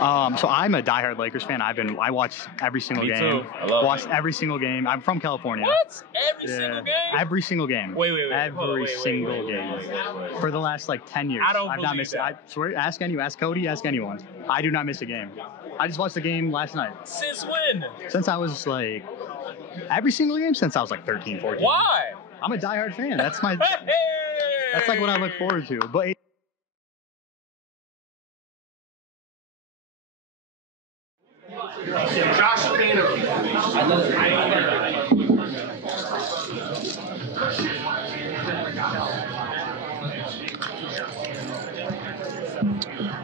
So I'm a diehard Lakers fan. I watched every single Me game. too. I love Watched every single game. I'm from California. What? Every single game? Every single game. Wait. Every single game. For the last like 10 years. I don't I've not missed it. I swear, ask Cody, ask anyone. I do not miss a game. I just watched the game last night. Since when? Since I was like, every single game since I was like 13, 14. Why? I'm a diehard fan. That's my, that's like what I look forward to. But Josh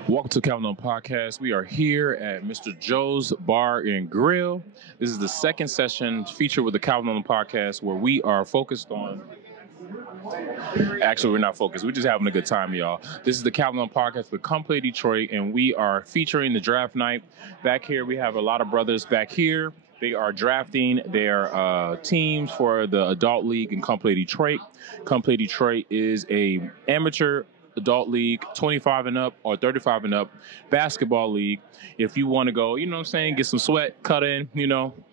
Welcome to Calvin on Podcast. We are here at Mr. Joes Bar and Grill. This is the second session featured with the Calvin on Podcast where we are focused on. Actually, we're not focused. We're just having a good time, y'all. This is the Calvin on Podcast with Come Play Detroit, and we are featuring the draft night. Back here, we have a lot of brothers back here. They are drafting their teams for the adult league in Come Play Detroit. Come Play Detroit is a amateur adult league, 25 and up or 35 and up basketball league. If you want to go, you know what I'm saying, get some sweat, cut in,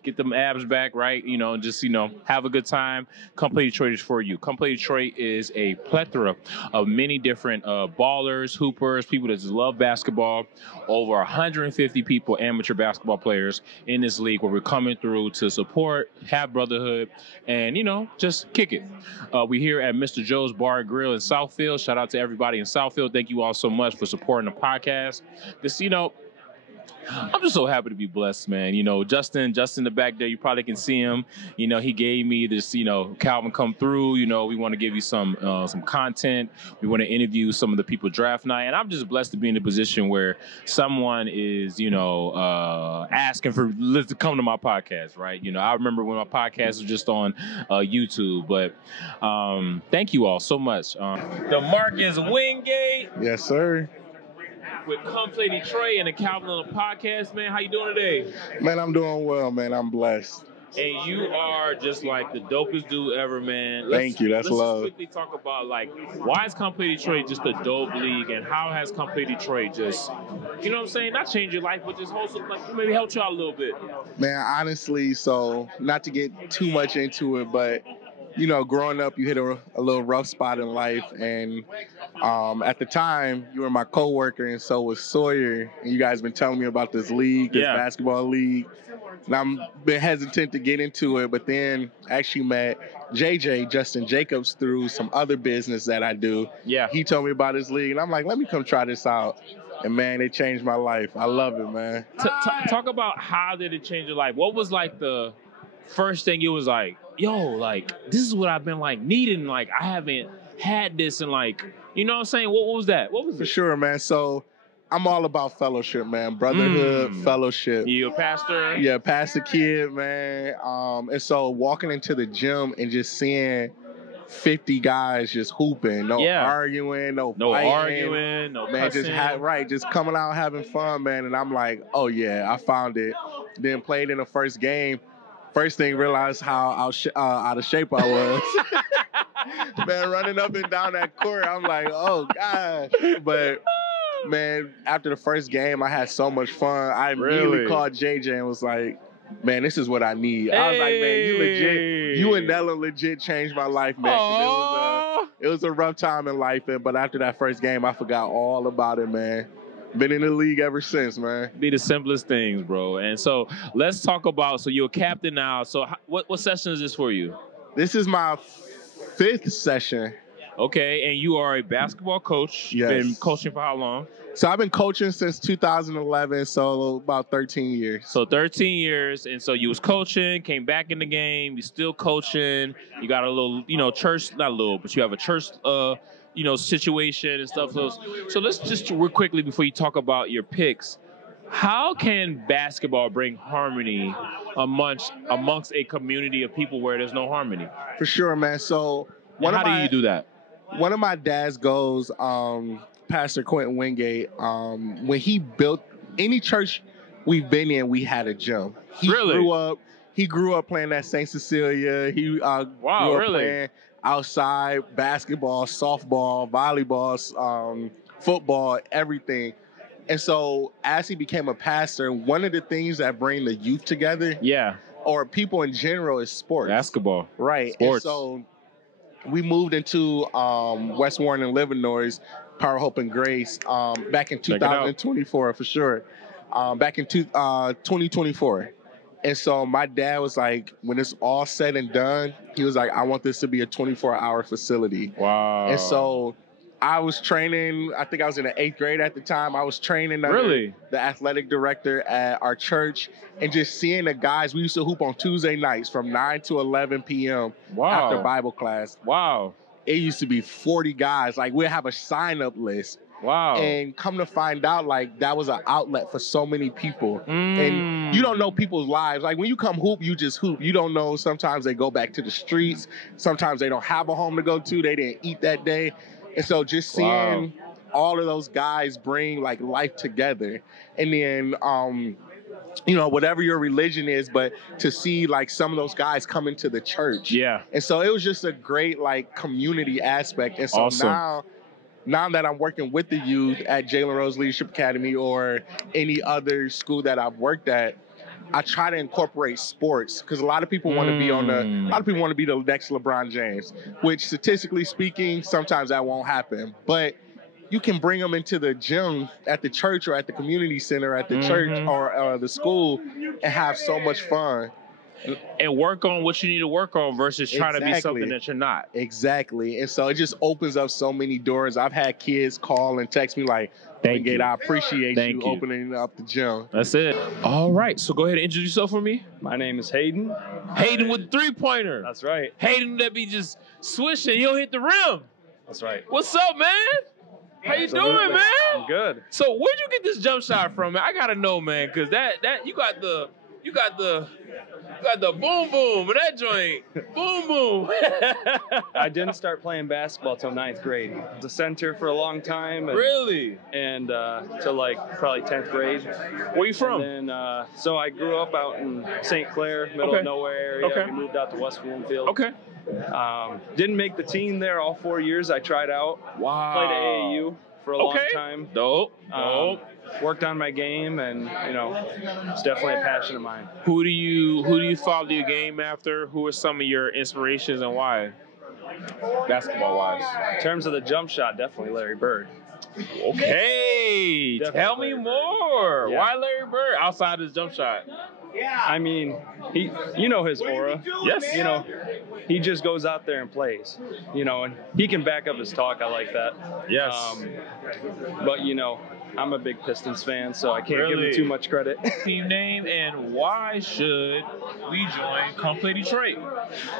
get them abs back, right? Just, have a good time. Come Play Detroit is for you. Come Play Detroit is a plethora of many different ballers, hoopers, people that just love basketball. Over 150 people, amateur basketball players in this league where we're coming through to support, have brotherhood, and, just kick it. We're here at Mr. Joes Bar and Grill in Southfield. Shout out to everybody in Southfield. Thank you all so much for supporting the podcast. This, I'm just so happy to be blessed, man. Justin the back there, you probably can see him. He gave me this, Calvin, come through. We want to give you some content. We want to interview some of the people draft night. And I'm just blessed to be in a position where someone is, asking to come to my podcast, right? I remember when my podcast was just on YouTube, but thank you all so much. The Marcus Wingate. Yes, sir. With Come Play Detroit and the Calvin on the Podcast, man. How you doing today? Man, I'm doing well, man. I'm blessed. And you are just like the dopest dude ever, man. Thank you. That's love. Let's quickly talk about, why is Come Play Detroit just a dope league, and how has Come Play Detroit just, not change your life, but just also maybe help you out a little bit? Man, honestly, so not to get too much into it, but growing up, you hit a little rough spot in life. And at the time, you were my coworker, and so was Sawyer. And you guys been telling me about this league, this basketball league. And I've been hesitant to get into it, but then I actually met Justin Jacobs, through some other business that I do. Yeah. He told me about this league, and I'm like, let me come try this out. And, man, it changed my life. I love it, man. Talk about how did it change your life. What was, the first thing it was like, yo, this is what I've been needing. I haven't had this in you know what I'm saying? What was that? What was it? For sure, man. So I'm all about fellowship, man. Brotherhood, fellowship. You a pastor? Yeah, pastor kid, man. And so walking into the gym and just seeing 50 guys just hooping, no arguing, no arguing, no man, cussing. just coming out having fun, man. And I'm like, oh yeah, I found it. Then played in the first game. First thing, realized how out of shape I was. Man, running up and down that court, I'm like, oh, gosh. But, man, after the first game, I had so much fun. I immediately called JJ and was like, man, this is what I need. I was like, man, you and Nellum legit changed my life, man. It was a rough time in life, but after that first game, I forgot all about it, man. Been in the league ever since, man. Be the simplest things, bro. And so let's talk about, so you're a captain now. So what session is this for you? This is my 5th session. Okay, and you are a basketball coach. Yes. Been coaching for how long? So I've been coaching since 2011, so about 13 years. So 13 years, and so you was coaching, came back in the game, you still coaching, you got a little, church, not a little, but you have a church, situation and stuff. So let's just real quickly before you talk about your picks, how can basketball bring harmony amongst a community of people where there's no harmony? For sure, man. So how do you do that? One of my dad's goals, Pastor Quentin Wingate, when he built any church we've been in, we had a gym. He grew up playing at St. Cecilia. He grew up playing outside basketball, softball, volleyball, football, everything. And so as he became a pastor, one of the things that bring the youth together, or people in general, is sports. Basketball. Right. Sports. And so we moved into West Warren and Livernois, Power, Hope, and Grace back in 2024 for sure. Back in 2024. And so my dad was like, when it's all said and done, he was like, I want this to be a 24-hour facility. Wow. And so I was training, I think I was in the 8th grade at the time. I was training under the athletic director at our church, and just seeing the guys. We used to hoop on Tuesday nights from 9 to 11 p.m. after Bible class. Wow. It used to be 40 guys. Like, we'd have a sign-up list. Wow. And come to find out, like, that was an outlet for so many people. And you don't know people's lives. Like, when you come hoop, you just hoop. You don't know. Sometimes they go back to the streets. Sometimes they don't have a home to go to. They didn't eat that day. And so just seeing all of those guys bring, like, life together. And then, you know, whatever your religion is, but to see, like, some of those guys come into the church. Yeah. And so it was just a great, like, community aspect. And so now that I'm working with the youth at Jalen Rose Leadership Academy or any other school that I've worked at, I try to incorporate sports, because a lot of people want to be the next LeBron James, which statistically speaking, sometimes that won't happen. But you can bring them into the gym at the church or at the community center at the church or the school and have so much fun. And work on what you need to work on versus trying to be something that you're not. Exactly. And so it just opens up so many doors. I've had kids call and text me like, Thank you. I appreciate you opening up the gym. That's it. All right. So go ahead and introduce yourself for me. My name is Hayden. Hayden with the 3-pointer. That's right. Hayden that be just swishing. He'll hit the rim. That's right. What's up, man? How you doing, man? I'm good. So where'd you get this jump shot from, man? I gotta know, man, because that you got the boom boom in that joint. Boom boom. I didn't start playing basketball till 9th grade. I was a center for a long time. Really? And till like probably 10th grade. Where you from? And then, so I grew up out in St. Clair, middle of nowhere area. We moved out to West Bloomfield. Okay. Didn't make the team there all 4 years. I tried out. Wow. Played at AAU for a long time. Dope. Worked on my game, and you know, it's definitely a passion of mine. Who do you follow your game after? Who are some of your inspirations and why? Basketball wise. In terms of the jump shot, definitely Larry Bird. Okay, tell me more. Yeah. Why Larry Bird outside his jump shot? I mean, you know his aura. Yes. You know, he just goes out there and plays. You know, and he can back up his talk. I like that. Yes. But you know, I'm a big Pistons fan, so I can't give him too much credit. Team name and why should we join Come Play Detroit?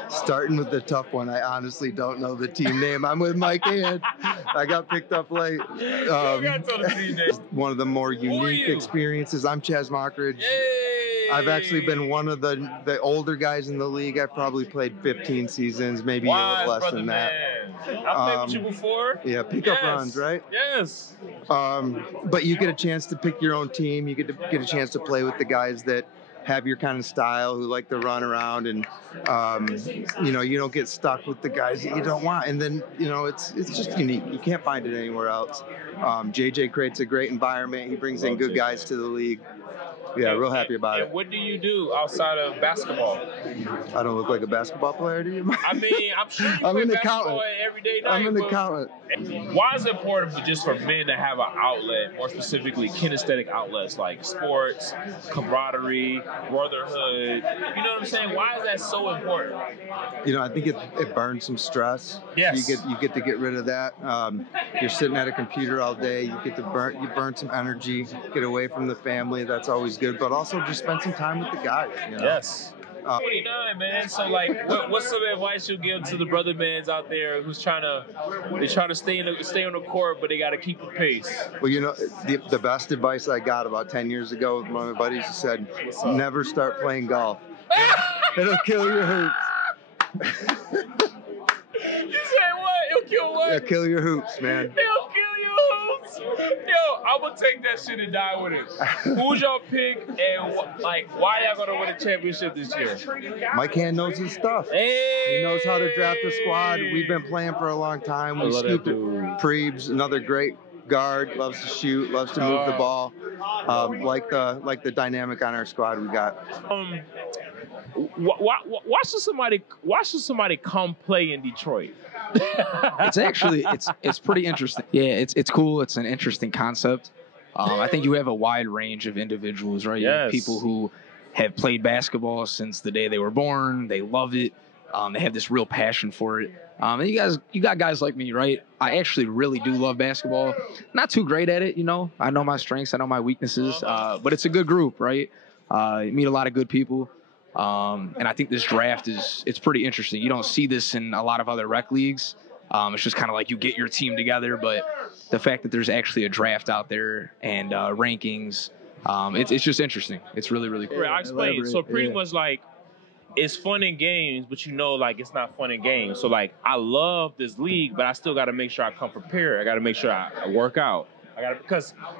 Starting with the tough one, I honestly don't know the team name. I'm with Mike and I got picked up late. One of the more unique experiences. I'm Chaz Mockridge. I've actually been one of the older guys in the league. I've probably played 15 seasons, maybe a little less than that. I've played with you before. Yeah, pickup runs, right? Yes. But you get a chance to pick your own team. You get a chance to play with the guys that have your kind of style, who like to run around, and you know, you don't get stuck with the guys that you don't want. And then, you know, it's just unique. You can't find it anywhere else. JJ creates a great environment. He brings in good guys to the league. Yeah, real happy about it. What do you do outside of basketball? I don't look like a basketball player, do you? I mean, I'm sure you play basketball every day night. I'm an accountant. Why is it important just for men to have an outlet, more specifically kinesthetic outlets like sports, camaraderie, brotherhood? You know what I'm saying? Why is that so important? You know, I think it burns some stress. Yes. You get to get rid of that. You're sitting at a computer all day. You burn some energy, get away from the family. That's always good. But also just spend some time with the guys. You know? Yes. 29, man. So, like, what's some advice you'll give to the brother mans out there who's trying to stay on the court, but they got to keep the pace? Well, you know, the best advice I got about 10 years ago with one of my buddies, he said, never start playing golf. It'll kill your hoops. You say what? It'll kill what? It'll kill your hoops, man. It'll kill your hoops. Yo, I'm gonna take that shit and die with it. Who's your pick, and why y'all gonna win a championship this year? Mike Hand knows his stuff. Hey. He knows how to draft a squad. We've been playing for a long time. We scooped Preebs, another great guard, loves to shoot, loves to move the ball. Like the dynamic on our squad we got. Why should somebody come play in Detroit? It's actually it's pretty interesting. Yeah, it's cool. It's an interesting concept. I think you have a wide range of individuals, right? You have people who have played basketball since the day they were born. They love it. They have this real passion for it. And you got guys like me, right? I actually really do love basketball. Not too great at it, you know. I know my strengths, I know my weaknesses, but it's a good group, right? You meet a lot of good people. And I think this draft it's pretty interesting. You don't see this in a lot of other rec leagues. It's just kind of like you get your team together, but the fact that there's actually a draft out there and rankings, it's just interesting. It's really, really cool. Right, I'll explain. So pretty much like it's fun in games, but you know, like it's not fun in games. So like I love this league, but I still got to make sure I come prepared. I got to make sure I work out. I got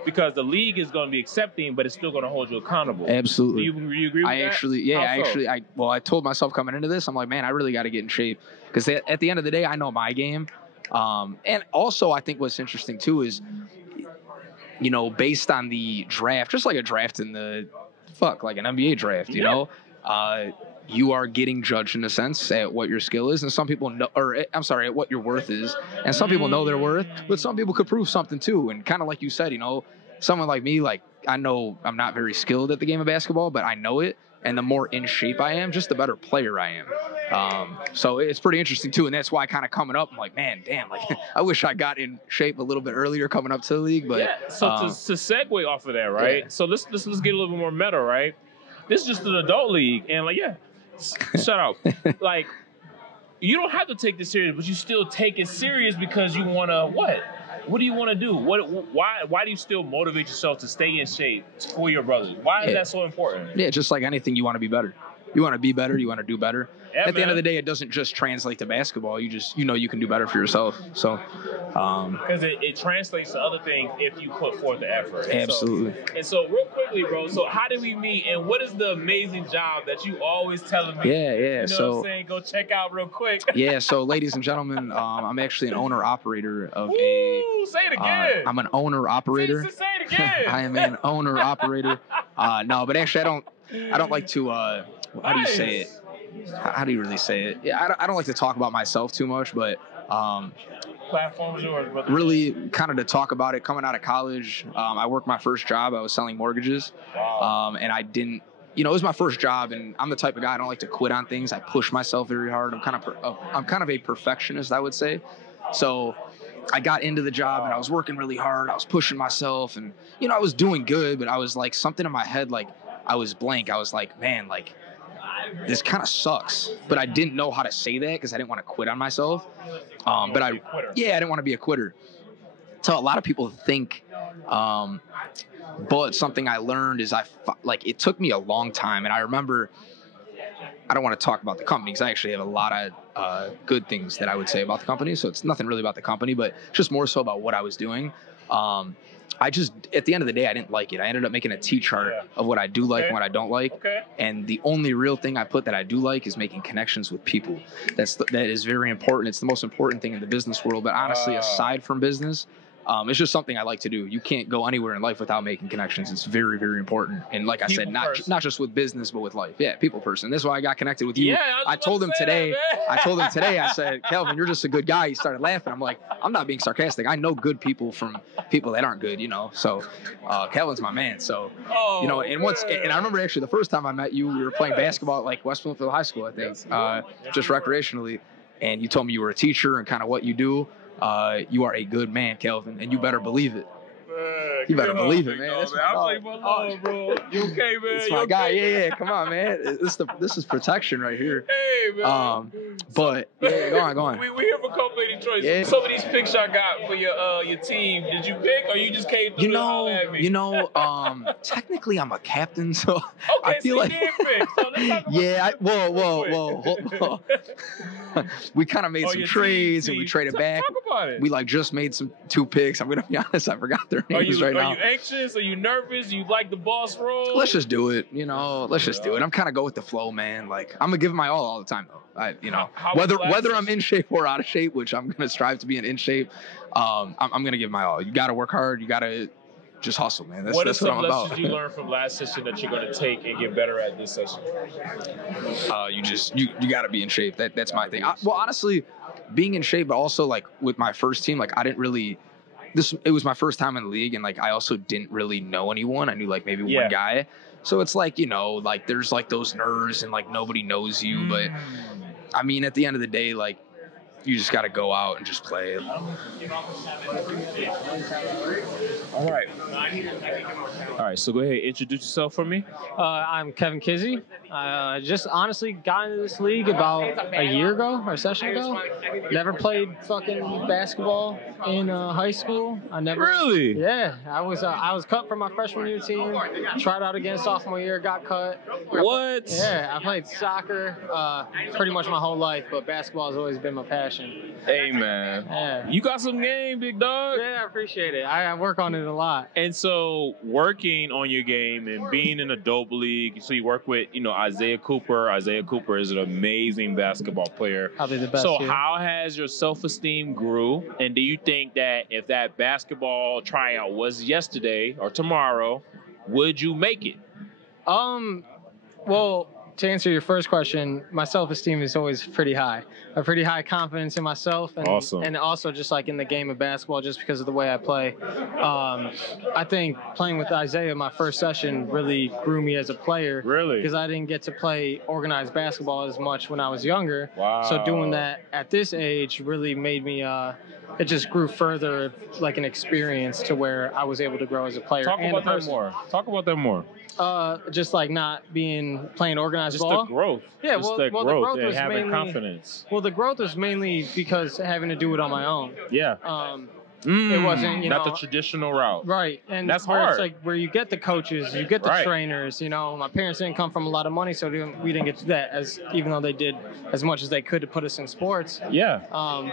because the league is going to be accepting, but it's still going to hold you accountable. Absolutely. Do you agree with that? I told myself coming into this, I'm like, man, I really got to get in shape because at the end of the day, I know my game. And also, I think what's interesting too is, you know, based on the draft, just like a draft in like an NBA draft, you know, you are getting judged in a sense at what your skill is, and some people know, at what your worth is, and some people know their worth, but some people could prove something too. And kind of like you said, you know, someone like me, like I know I'm not very skilled at the game of basketball, but I know it, and the more in shape I am, just the better player I am. So it's pretty interesting too, and that's why kind of coming up, I'm like, man, damn, like I wish I got in shape a little bit earlier coming up to the league. But so to segue off of that, right? Yeah. So let's get a little bit more meta, right? This is just an adult league, and like, shut up. Like, you don't have to take this serious, but you still take it serious because you want to what? What do you want to do? Why do you still motivate yourself to stay in shape for your brothers? Why is that so important? Yeah, just like anything, you want to be better. You want to be better. You want to do better. Yeah, At the end of the day, it doesn't just translate to basketball. You know you can do better for yourself. So, because it translates to other things if you put forth the effort. Absolutely. So real quickly, bro. So how did we meet? And what is the amazing job that you always telling me? Yeah. You know what I'm saying? Go check out real quick. Yeah. So, ladies and gentlemen, I'm actually an owner operator of Say it again. I'm an owner operator. Say it again. I am an owner operator. No, but actually, I don't like to. How do you say it? How do you really say it? Yeah, I don't like to talk about myself too much, but platform's yours, brother. Really kind of to talk about it. Coming out of college, I worked my first job. I was selling mortgages, and I didn't. You know, it was my first job, and I'm the type of guy I don't like to quit on things. I push myself very hard. I'm kind of a perfectionist, I would say. So I got into the job, and I was working really hard. I was pushing myself, and you know, I was doing good, but I was like something in my head, like I was blank. I was like, man, like this kind of sucks, but I didn't know how to say that because I didn't want to quit on myself. But I didn't want to be a quitter. So a lot of people think, but something I learned is it took me a long time. And I remember, I don't want to talk about the company because I actually have a lot of good things that I would say about the company. So it's nothing really about the company, but just more so about what I was doing. I just, at the end of the day, I didn't like it. I ended up making a T-chart of what I do like and what I don't like. And the only real thing I put that I do like is making connections with people. That is very important. It's the most important thing in the business world. But honestly, aside from business, it's just something I like to do. You can't go anywhere in life without making connections. It's very, very important. And like I said, not just with business, but with life. Yeah, people person. That's why I got connected with you. Yeah, I told him today, I said, Kelvin, you're just a good guy. He started laughing. I'm like, I'm not being sarcastic. I know good people from people that aren't good, you know. So Kelvin's my man. So, you know, and I remember actually the first time I met you, we were playing basketball at like West Bloomfield High School, I think, just recreationally. And you told me you were a teacher and kind of what you do. You are a good man, Kelvin, and you better believe it. You better believe it, man. I'm like, my love, bro. You okay, man? It's my guy. Yeah. Come on, man. This is protection right here. Hey, man. But yeah, go on. We here for Co-Play Detroit. Yeah. Some of these picks I got for your team, did you pick or you just came through at me? You know, technically I'm a captain, so okay, I feel like pick. So let's talk about whoa. We kind of made some trades and we traded back. Talk about it. We like just made 2 picks. I'm gonna be honest, I forgot their names right now. Are you anxious? Are you nervous? You like the boss role? Let's just do it. You know, let's just do it. I'm kind of go with the flow, man. Like I'm gonna give it my all the time, though. Whether I'm in shape or out of shape, which I'm gonna strive to be in shape. I'm gonna give my all. You got to work hard. You got to just hustle, man. That's what what I'm about. Lessons you learned from last session that you're going to take and get better at this session? You got to be in shape. That's my thing. Well, honestly, being in shape, but also like with my first team, like I didn't really. It was my first time in the league, and like I also didn't really know anyone. I knew like maybe one guy. So it's like, you know, like there's like those nerves and like nobody knows you. But I mean, at the end of the day, like you just got to go out and just play. All right. So go ahead, introduce yourself for me. I'm Kevin Kizzy. I just honestly got into this league about a year ago or a session ago. Never played fucking basketball in high school. I never. Really? Yeah, I was cut from my freshman year team. Tried out again sophomore year, got cut. What? Yeah, I played soccer pretty much my whole life, but basketball has always been my passion. Hey man, you got some game, big dog. Yeah, I appreciate it. I work on it a lot. And so, working on your game and being in a dope league, so you work with, Isaiah Cooper. Isaiah Cooper is an amazing basketball player. Probably the best. So, here. how has your self-esteem grew? And do you think that if that basketball tryout was yesterday or tomorrow, would you make it? Well, to answer your first question, my self-esteem is always pretty high. A pretty high confidence in myself, and awesome. And also just like in the game of basketball, just because of the way I play. I think playing with Isaiah my first session really grew me as a player. Really? Because I didn't get to play organized basketball as much when I was younger. Wow. So doing that at this age really made me. It just grew further, like an experience to where I was able to grow as a player. Talk about that more. Just like not playing organized ball. Just the growth. Yeah, the growth and having confidence. Well, the growth was mainly because having to do it on my own. Yeah. It wasn't, not the traditional route. Right. And that's where hard. It's like where you get the coaches, you get the trainers, my parents didn't come from a lot of money, so we didn't get to that, even though they did as much as they could to put us in sports. Yeah.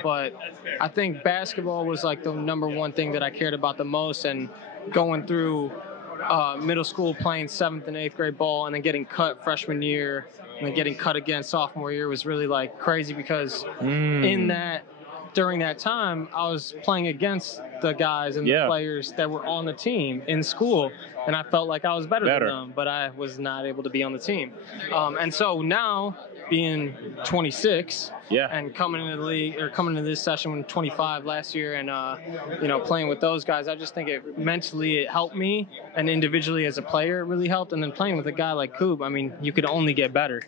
But I think basketball was like the number one thing that I cared about the most, and going through middle school playing 7th and 8th grade ball and then getting cut freshman year and then getting cut again sophomore year was really like crazy because during that time, I was playing against the guys and the players that were on the team in school, and I felt like I was better than them, but I was not able to be on the team. And so now, being 26 and coming into the league or coming into this session when 25 last year, and playing with those guys, I just think it mentally helped me, and individually as a player it really helped. And then playing with a guy like Coop, I mean, you could only get better.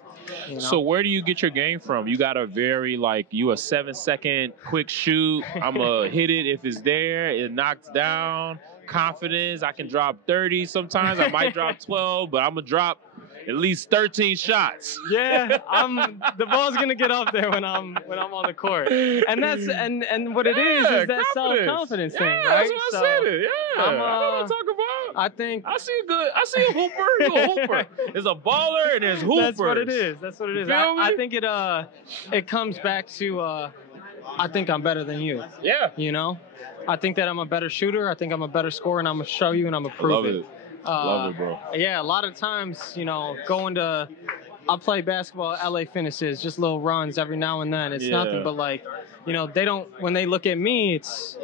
So where do you get your game from? You got a very you a 7-second quick shoot. I'm gonna hit it if it's there. It knocks down. Confidence. I can drop 30 sometimes. I might drop 12, but I'm gonna drop at least 13 shots. Yeah, the ball's gonna get up there when I'm on the court, and that's and what it is that self-confidence thing, right? That's what I said it. Yeah, I know what I'm talking about. I think I see a hooper. You're a hooper. There's a baller and there's hoopers. That's what it is. I think it comes back to I think I'm better than you. Yeah. I think that I'm a better shooter. I think I'm a better scorer, and I'm gonna show you and I'm gonna prove it. Love it, bro. Yeah, a lot of times, I play basketball at LA Finishes, just little runs every now and then. It's nothing but they don't, when they look at me, it's,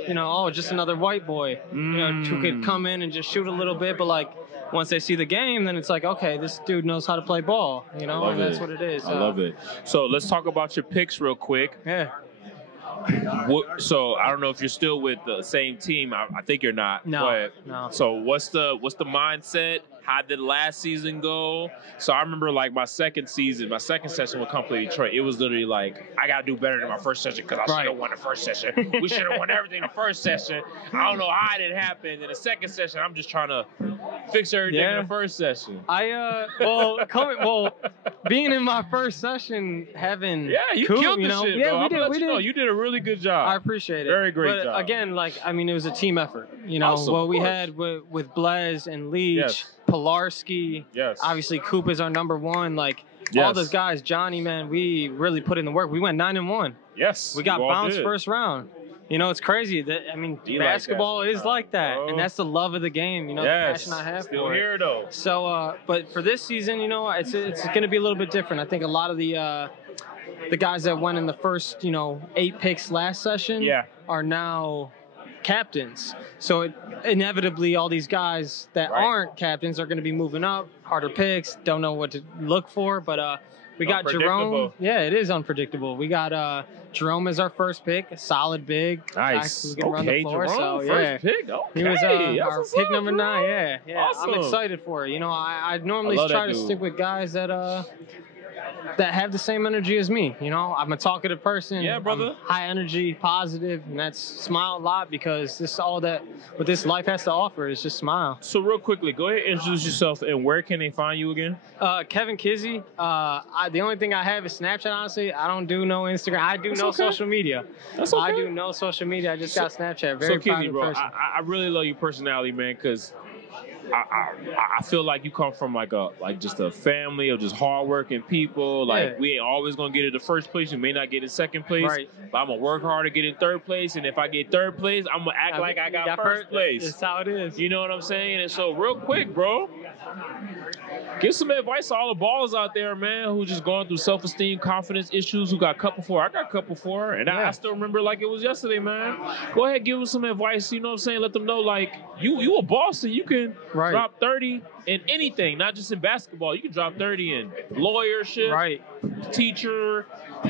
just another white boy, who could come in and just shoot a little bit. But once they see the game, then it's like, okay, this dude knows how to play ball, and that's what it is. I love it. So let's talk about your picks real quick. Yeah. So I don't know if you're still with the same team. I think you're not. No. So what's the mindset? How did last season go? So I remember my second session with Complete Detroit. It was literally I gotta do better than my first session because I should have won the first session. We should have won everything the first session. I don't know how it didn't happen. In the second session, I'm just trying to fix everything in the first session. Being in my first session, having you killed the shit, bro. We did. You did a really good job. I appreciate it. Very great job. Again, it was a team effort. Awesome, what we had with Blaise and Leach, Pilarski. Obviously, Coop is our number one. All those guys, Johnny, man, we really put in the work. We went 9-1. Yes. We got bounced first round. You know, it's crazy that basketball is like that, and that's the love of the game. You know, the passion I have still for here it. though. So, but for this season, you know, it's going to be a little bit different. I think a lot of the guys that went in the first, 8 picks last session are now captains. So inevitably, all these guys that aren't captains are going to be moving up, harder picks, don't know what to look for, but. We got Jerome. Yeah, it is unpredictable. We got Jerome as our first pick, a solid big. Nice. Who's gonna run the floor. Jerome, so, first pick. Okay. He was our pick number 9. Yeah. Awesome. I'm excited for it. You know, I normally try to stick with guys that have the same energy as me. You know, I'm a talkative person. Yeah, brother. I'm high energy, positive, and that's smile a lot because this is all that what this life has to offer is just smile. So real quickly, go ahead and introduce yourself and where can they find you again? Kevin Kizzy. The only thing I have is Snapchat, honestly. I don't do no Instagram. I do no social media. That's okay. I do no social media. I just got Snapchat. Very Kizzy, private bro, person. I really love your personality, man, because I feel like you come from just a family of just hardworking people. Like we ain't always gonna get in the first place. You may not get in second place, but I'm gonna work hard to get in third place. And if I get third place, I'm gonna act like I got first place. That's how it is. You know what I'm saying? And so, real quick, bro, give some advice to all the ballers out there, man, who just going through self-esteem, confidence issues, who got cup before. I got cup before, and I still remember like it was yesterday, man. Go ahead, give them some advice. You know what I'm saying? Let them know, like, you a boss, and you can drop 30 in anything, not just in basketball. You can drop 30 in lawyership, teacher,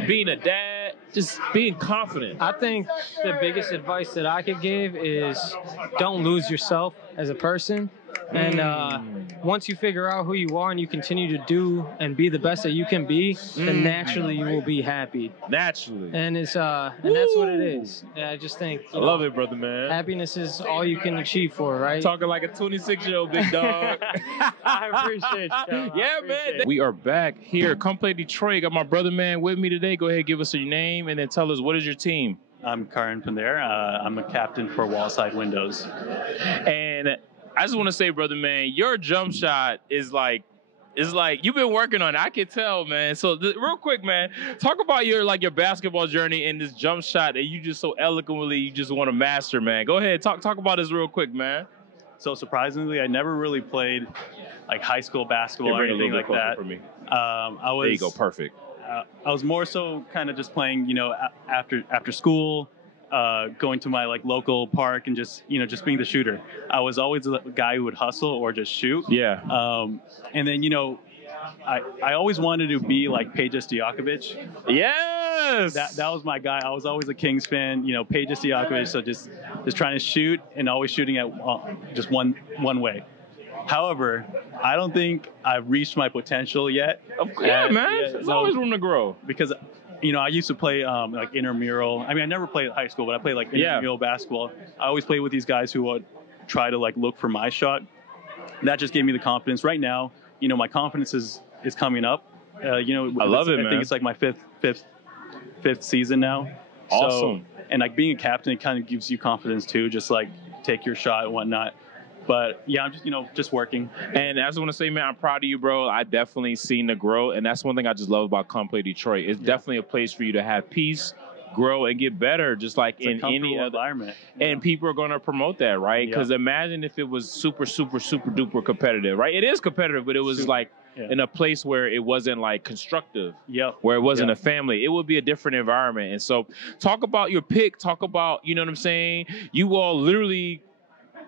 being a dad, just being confident. I think the biggest advice that I could give is don't lose yourself as a person. And once you figure out who you are and you continue to do and be the best that you can be, then naturally you will be happy. Naturally. And it's and that's what it is. I just think I love it, brother, man. Happiness is all you can achieve for, right? Talking like a 26-year-old big dog. I appreciate you. Yeah, man. We are back here. Come Play Detroit. Got my brother, man, with me today. Go ahead, give us your name and then tell us what is your team. I'm Karan Pandher. I'm a captain for Wallside Windows. And I just want to say, brother, man, your jump shot is like you've been working on it. I can tell, man. So real quick, man, talk about your basketball journey and this jump shot that you just so eloquently you just want to master, man. Go ahead, talk about this real quick, man. So surprisingly, I never really played like high school basketball or anything like that. For me. There you go, perfect. I was more so kind of just playing, after school. Going to my local park and just being the shooter. I was always the guy who would hustle or just shoot. Yeah. And then I always wanted to be like Peja Stojakovic. Yes. That was my guy. I was always a Kings fan. Peja Stojakovic. So just trying to shoot and always shooting at just one way. However, I don't think I've reached my potential yet. Yeah, man. There's always room to grow. Because I used to play intramural. I mean, I never played high school, but I played intramural basketball. I always played with these guys who would try to look for my shot. That just gave me the confidence. Right now, my confidence is coming up. I love it, man. I think it's like my fifth season now. Awesome. So, and being a captain, it kind of gives you confidence too. Just take your shot and whatnot. But yeah, I'm just working. And I just want to say, man, I'm proud of you, bro. I definitely seen the growth, and that's one thing I just love about Come Play Detroit. It's definitely a place for you to have peace, grow, and get better, just like it's in any other environment. And people are going to promote that, right? Because imagine if it was super, super, super duper competitive, right? It is competitive, but it was in a place where it wasn't constructive, where it wasn't a family. It would be a different environment. And so, talk about your pick. Talk about, you know what I'm saying? You all literally.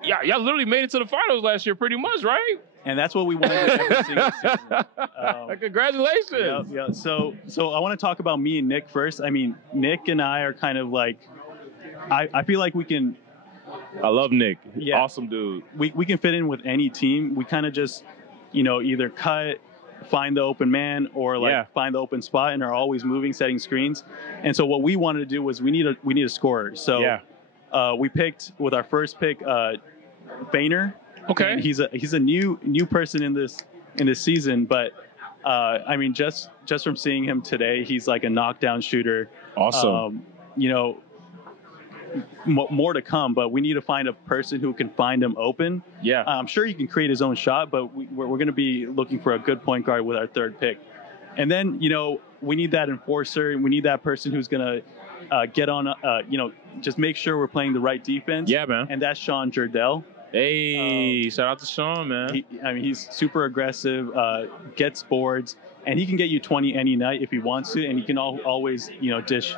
Yeah, y'all literally made it to the finals last year, pretty much, right? And that's what we wanted every single season. Congratulations! Yeah. So I want to talk about me and Nick first. I mean, Nick and I are kind of I feel like we can. I love Nick. Yeah, awesome dude. We can fit in with any team. We kind of just, either cut, find the open man, or find the open spot, and are always moving, setting screens. And so what we wanted to do was we need a scorer. So we picked with our first pick. Feiner. Okay. And he's a new person in this season, but I mean just from seeing him today, he's like a knockdown shooter. Awesome. More to come, but we need to find a person who can find him open. Yeah. I'm sure he can create his own shot, but we're going to be looking for a good point guard with our third pick. And then we need that enforcer, and we need that person who's going to get on, just make sure we're playing the right defense. Yeah, man. And that's Sean Jardell. Hey, shout out to Sean, man. He's super aggressive, gets boards, and he can get you 20 any night if he wants to, and he can always, dish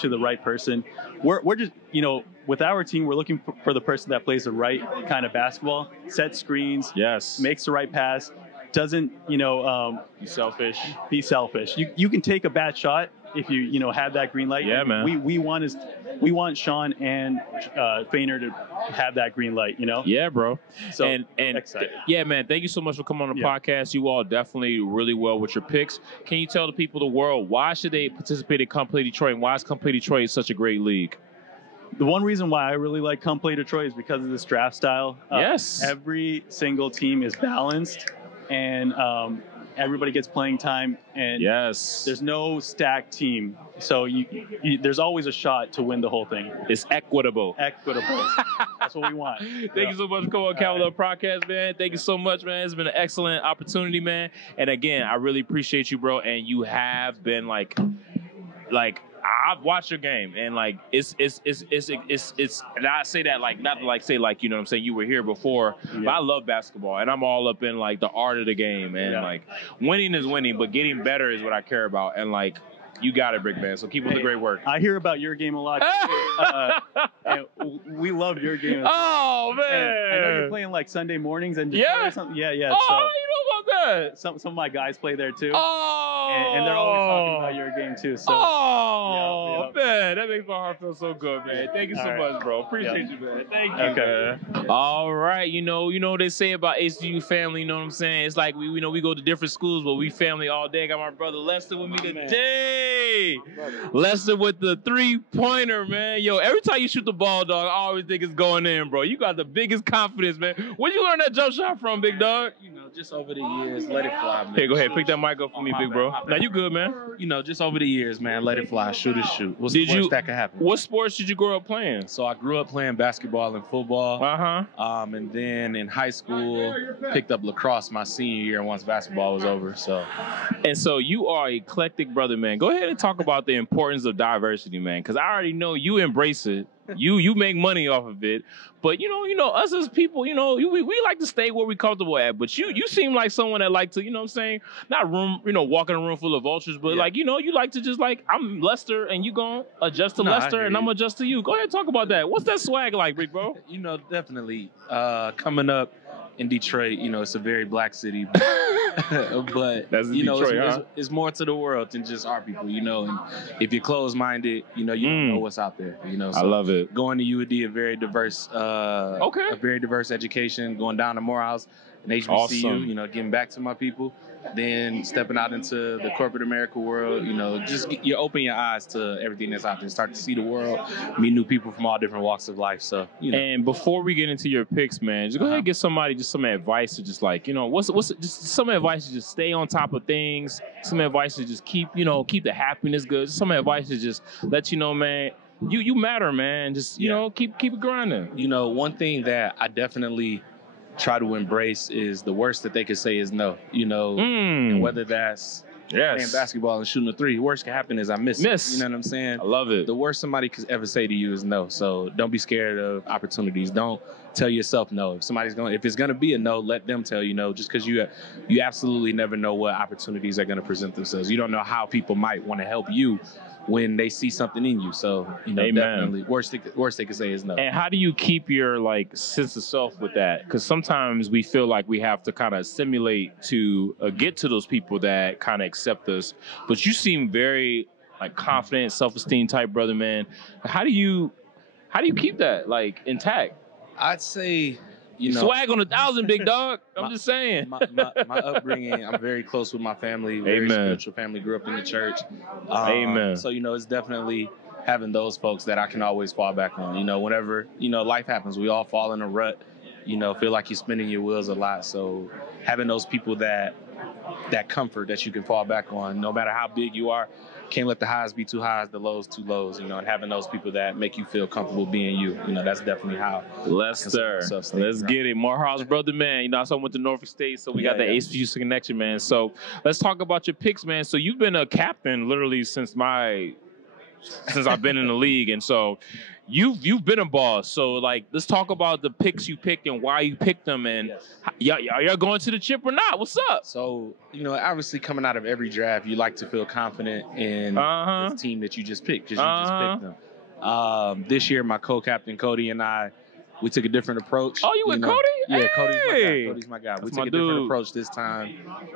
to the right person. We're just, with our team, we're looking for the person that plays the right kind of basketball, sets screens, makes the right pass, doesn't, be selfish. Be selfish. You can take a bad shot if you have that green light. Yeah, man. We want Sean and Feiner to have that green light. Yeah, bro. So and excited. Yeah, man. Thank you so much for coming on the podcast. You all definitely really well with your picks. Can you tell the people, the world, why should they participate in Come Play Detroit? And why is Come Play Detroit such a great league? The one reason why I really like Come Play Detroit is because of this draft style. Yes. Every single team is balanced, and everybody gets playing time, and there's no stacked team. So there's always a shot to win the whole thing. It's equitable. That's what we want. Thank you so much for coming on Cavalier Podcast, man. Thank you so much, man. It's been an excellent opportunity, man. And again, I really appreciate you, bro. And you have been like I've watched your game, and it's and I say that not to say you know what I'm saying, you were here before, but I love basketball, and I'm all up in the art of the game, and winning is winning, but getting better is what I care about, and you got it, Brick Man. So keep up the great work. I hear about your game a lot. And we love your game. Oh, man. And I know you're playing Sunday mornings and yeah. Oh, so you know about that? Some of my guys play there too. Oh. And they're always talking about your game too. So. Man, that makes my heart feel so good, man. Thank you so much, bro. Appreciate you, man. Thank you, man. All right, you know what they say about HDU family. You know what I'm saying? It's like we go to different schools, but we family all day. I got my brother Lester with me today. Lester with the 3-pointer, man. Yo, every time you shoot the ball, dog, I always think it's going in, bro. You got the biggest confidence, man. Where'd you learn that jump shot from, big dog? Just over the years, let it fly, man. Hey, go ahead, pick that mic up for me, big bro. Now you good, man. Just over the years, man, let it fly, shoot is shoot. What's the worst that could happen? What sports did you grow up playing? So I grew up playing basketball and football. And then in high school, picked up lacrosse my senior year once basketball was over. And so you are an eclectic brother, man. Go ahead and talk about the importance of diversity, man, because I already know you embrace it. You make money off of it, but us as people, we like to stay where we comfortable at. But you seem like someone that like to, not walk in a room full of vultures, but you like to just I'm Lester and you gonna adjust to Lester and I'm gonna adjust to you. Go ahead and talk about that. What's that swag like, big bro? Definitely coming up in Detroit, it's a very black city, but that's Detroit, it's more to the world than just our people, and if you're closed-minded, you don't know what's out there, so I love it. Going to UAD, a very diverse, a very diverse education, going down to Morehouse and HBCU, awesome. Getting back to my people, then stepping out into the corporate America world, you open your eyes to everything that's out there, start to see the world, meet new people from all different walks of life. So, And before we get into your picks, man, just go ahead and give somebody just some advice to just what's just some advice to just stay on top of things, some advice to just keep the happiness good, some advice to just let you know, man, you matter, man. Just, keep it grinding. One thing that I definitely try to embrace is the worst that they could say is no, and whether that's playing basketball and shooting a three, the worst can happen is I miss it. You know what I'm saying? I love it. The worst somebody could ever say to you is no. So don't be scared of opportunities. Don't tell yourself no. If it's gonna be a no, let them tell you no, just because you absolutely never know what opportunities are gonna present themselves. You don't know how people might want to help you when they see something in you. So, definitely worst they could say is no. And how do you keep your sense of self with that? Because sometimes we feel like we have to kind of assimilate to get to those people that kind of accept us. But you seem very confident, self-esteem type brother, man. How do you keep that intact? I'd say swag on 1,000, big dog. I'm just saying. My upbringing, I'm very close with my family. Very spiritual family. Grew up in the church. Amen. So, it's definitely having those folks that I can always fall back on. Whenever, life happens, we all fall in a rut, feel like you're spinning your wheels a lot. So having those people that comfort that you can fall back on, no matter how big you are, can't let the highs be too highs, the lows too lows, and having those people that make you feel comfortable being you, that's definitely how. Lester, let's get it. Morehouse brother, man. I went to Norfolk State, so we got the HBCU connection, man. So let's talk about your picks, man. So you've been a captain literally since my since I've been in the league, and so you've been a boss. So like, let's talk about the picks you picked and why you picked them, and y'all going to the chip or not? What's up? So obviously coming out of every draft, you like to feel confident in the team that you just picked because you just picked them. This year, my co-captain Cody and I, we took a different approach. Oh, you with Cody? Yeah, hey. Cody's my guy. We That's took a different approach this time,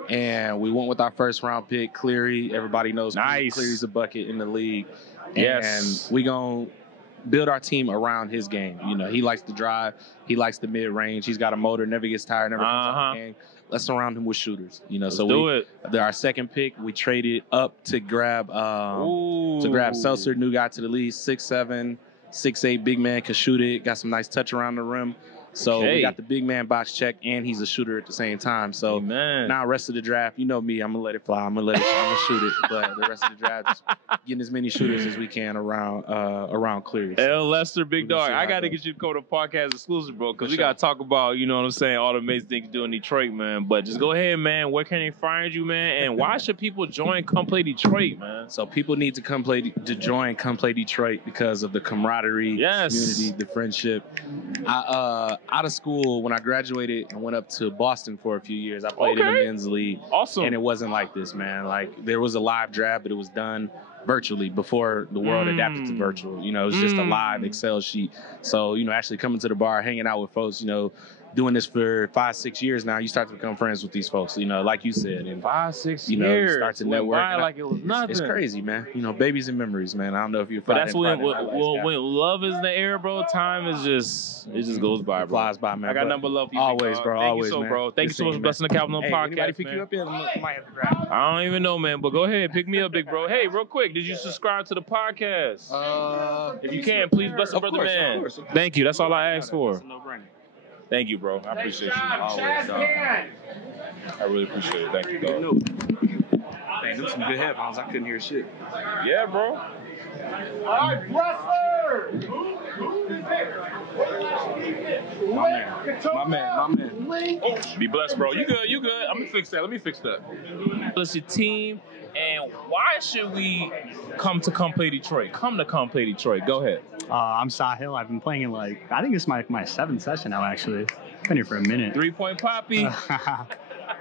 and we went with our first round pick, Cleary. Everybody knows Cleary's a bucket in the league. Yes. And we gonna build our team around his game. He likes to drive. He likes the mid range. He's got a motor. Never gets tired. Never comes out of the game. Let's surround him with shooters. Let's do it. Our second pick, we traded up to grab Seltzer, new guy to the league, 6'7", 6'8", big man, could shoot it. Got some nice touch around the rim. So we got the big man box check, and he's a shooter at the same time. So now the rest of the draft, you know me, I'm gonna let it fly. I'm gonna shoot it. But the rest of the draft, just getting as many shooters as we can around Cleary. L. Lester, big dog. I gotta get you to go to podcast exclusive, bro, because we gotta talk about, you know what I'm saying, all the amazing things you do in Detroit, man. But just go ahead, man. Where can they find you, man? And why should people come play Detroit, man? So people need to come play Detroit because of the camaraderie, community, the friendship. Out of school, when I graduated and went up to Boston for a few years, I played in the men's league. Awesome. And it wasn't like this, man. Like, there was a live draft, but it was done virtually before the world adapted to virtual. It was just a live Excel sheet. So, actually coming to the bar, hanging out with folks, doing this for 5-6 years now, you start to become friends with these folks, like you said. And 5-6 years. You start to network. Like it was nothing. It's crazy, man. Babies and memories, man. I don't know if you're But that's when love is in the air, bro. Time is just goes by, bro. It flies by, man. I got number love for you. Always, bro. Thank always, you so, man. bro. Thank you so much for blessing the Captain Podcast. Anybody pick you up yet? I might have to grab. I don't even know, man, but go ahead. Pick me up, big bro. Hey, real quick, did you subscribe to the podcast? If you can, please bless the brother, man. Of course. Thank you. That's all I asked for. Thank you, bro. I appreciate you. Always, dog. I really appreciate it. Thank you, dog. Man, them some good headphones. I couldn't hear shit. Yeah, bro. All right, wrestler! My man. Oh, be blessed, bro. You good. I'm gonna fix that. Let me fix that. It's your team, and why should we come play Detroit? Come play Detroit. Go ahead. I'm Sahil. I've been playing in I think this is my 7th session now, actually. Been here for a minute. 3-point Poppy.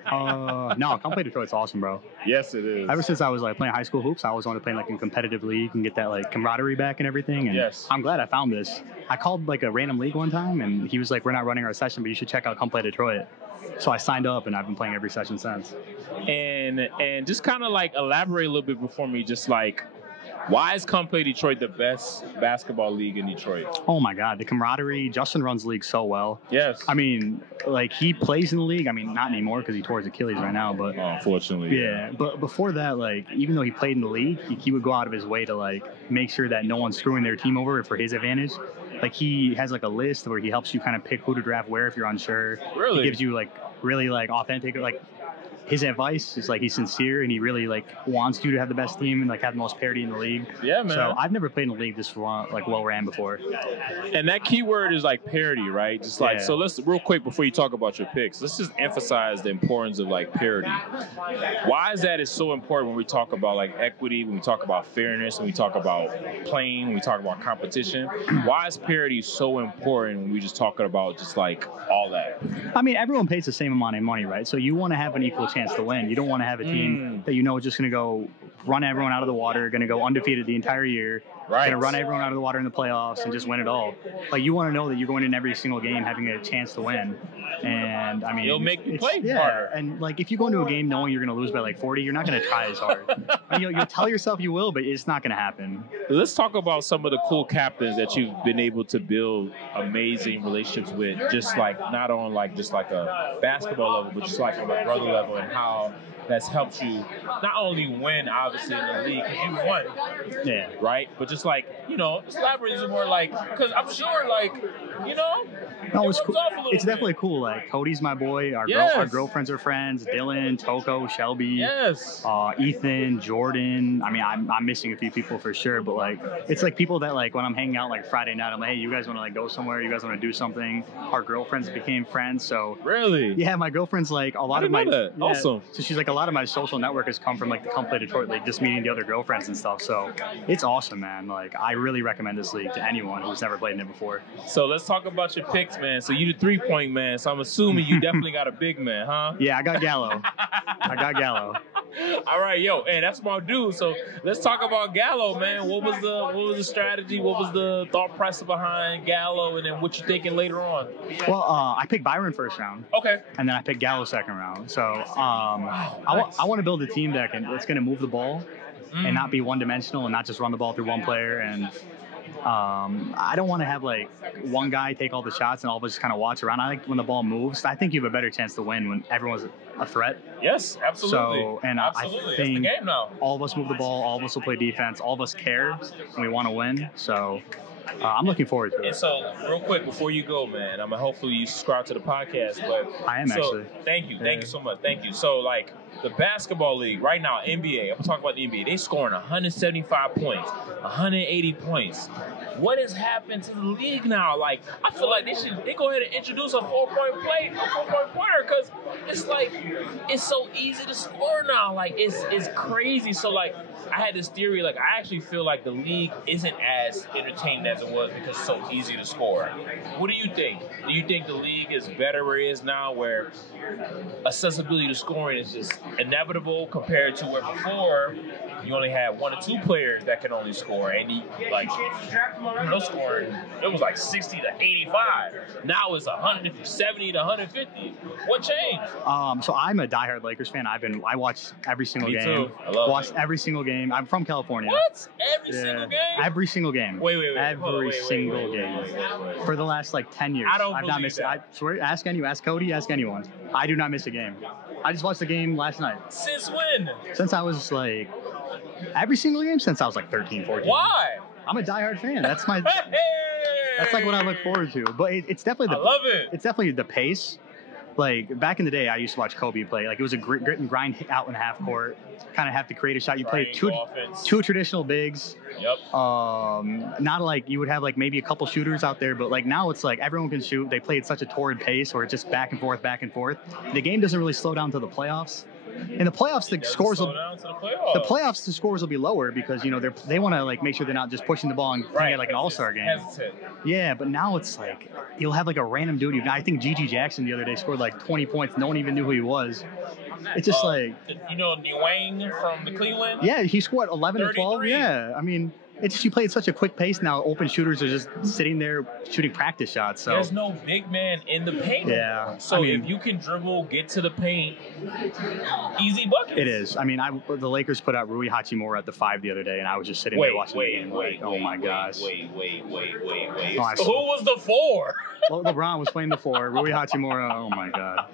No, come play Detroit's awesome, bro. Yes, it is. Ever since I was playing high school hoops, I always wanted to play in competitive league and get that camaraderie back and everything. And I'm glad I found this. I called a random league one time, and he was like, "We're not running our session, but you should check out Come Play Detroit." So I signed up, and I've been playing every session since. And just kind of elaborate a little bit before me, just why is Come Play Detroit the best basketball league in Detroit? Oh my God, the camaraderie. Justin runs the league so well. Yes. I mean, he plays in the league. I mean, not anymore because he tore his Achilles right now. But unfortunately, yeah. But before that, even though he played in the league, he would go out of his way to make sure that no one's screwing their team over for his advantage. He has a list where he helps you kind of pick who to draft where if you're unsure. Really? He gives you really authentic his advice is he's sincere and he really wants you to have the best team and have the most parity in the league. Yeah, man. So I've never played in a league this well ran before. And that key word is parity, right? Just so let's real quick before you talk about your picks, let's just emphasize the importance of parity. Why is that is so important when we talk about equity, when we talk about fairness, when we talk about playing, when we talk about competition? Why is parity so important when we just talking about just all that? I mean, everyone pays the same amount of money, right? So you want to have an equal chance to win. You don't want to have a team that is just going to go run everyone out of the water, going to go undefeated the entire year, going to run everyone out of the water in the playoffs and just win it all. You want to know that you're going in every single game having a chance to win. And I mean, it'll make you play harder. And if you go into a game knowing you're going to lose by 40, you're not going to try as hard. You'll tell yourself you will, but it's not going to happen. Let's talk about some of the cool captains that you've been able to build amazing relationships with, just not on just a basketball level, but just on a brother level, and how that's helped you not only win, obviously, in the league, because you won, right? But just like, just elaborate some more, like, because I'm sure, like, No, it's cool. It's definitely cool. Like, Cody's my boy. Our girlfriends are friends. Dylan, Toko, Shelby. Yes. Ethan, Jordan. I mean, I'm missing a few people for sure, but like, it's like people that like when I'm hanging out like Friday night, I'm like, hey, you guys want to like go somewhere? You guys want to do something? Our girlfriends became friends. So really, yeah, my girlfriend's like a lot of my. Yeah, awesome. So she's like a lot of my social network has come from like the Complete Detroit League, just meeting the other girlfriends and stuff. So it's awesome, man. Like, I really recommend this league to anyone who's never played in it before. So let's talk about your picks, man. So you the 3-point man. So I'm assuming you definitely got a big man, huh? Yeah, I got Gallo. I got Gallo. All right, yo, and that's my dude. So let's talk about Gallo, man. What was the strategy? What was the thought process behind Gallo, and then what you thinking later on? Well, I picked Byron first round. Okay. And then I picked Gallo second round. So I want to build a team that's going to move the ball and not be one-dimensional and not just run the ball through one player. And I don't want to have like one guy take all the shots and all of us just kind of watch around. I like when the ball moves. I think you have a better chance to win when everyone's a threat. Yes, absolutely. So, and absolutely. I think the game now. all of us move the ball, all of us will play defense, all of us care, and we want to win. So I'm looking forward to it. And so, real quick, before you go, man, hopefully you subscribe to the podcast. But I am actually. Thank you so much. Thank you. So, like, the basketball league right now, NBA. I'm talking about the NBA. They scoring 175 points, 180 points. What has happened to the league now? Like, I feel like they go ahead and introduce a 4-point pointer, because it's like it's so easy to score now. Like, it's crazy. So like, I had this theory. Like, I actually feel like the league isn't as entertaining as it was because it's so easy to score. What do you think? Do you think the league is better where it is now, where accessibility to scoring is just inevitable compared to where before you only had 1 or 2 players that can only score, and no scoring, it was like 60 to 85. Now it's 170 to 150. What changed? So I'm a diehard Lakers fan. I watch every single game. Me too. I love watched every single game. I'm from California. What? Every single game? Every single game. Wait. Every single game. For the last like 10 years. I've not missed it. I swear, ask Cody, ask anyone. I do not miss a game. I just watched the game last night. Since when? Since I was like, every single game since I was like 13, 14. Why? I'm a diehard fan. That's my. That's like what I look forward to. But it's definitely I love it. It's definitely the pace. Like, back in the day, I used to watch Kobe play. Like, it was a grit and grind out in half court. Kind of have to create a shot. You played two traditional bigs. Yep. Not like you would have like maybe a couple shooters out there, but like now it's like everyone can shoot. They play at such a torrid pace where it's just back and forth. The game doesn't really slow down to the playoffs. In the playoffs, the scores will be lower because they want to like make sure they're not just pushing the ball and playing it like an all-star game. Hesitant. Yeah, but now it's like you'll have like a random dude. I think Gigi Jackson the other day scored like 20 points. No one even knew who he was. It's just like Dwayne from the Cleveland. Yeah, he scored 11 or 12. Yeah, I mean. It's just you play at such a quick pace now. Open shooters are just sitting there shooting practice shots. So there's no big man in the paint. Yeah. So if you can dribble, get to the paint, easy buckets. It is. I mean, the Lakers put out Rui Hachimura at the 5 the other day, and I was just sitting there watching the game. Oh my gosh. Wait. Oh, so who was the 4? Well, LeBron was playing the 4. Rui Hachimura. Oh my god.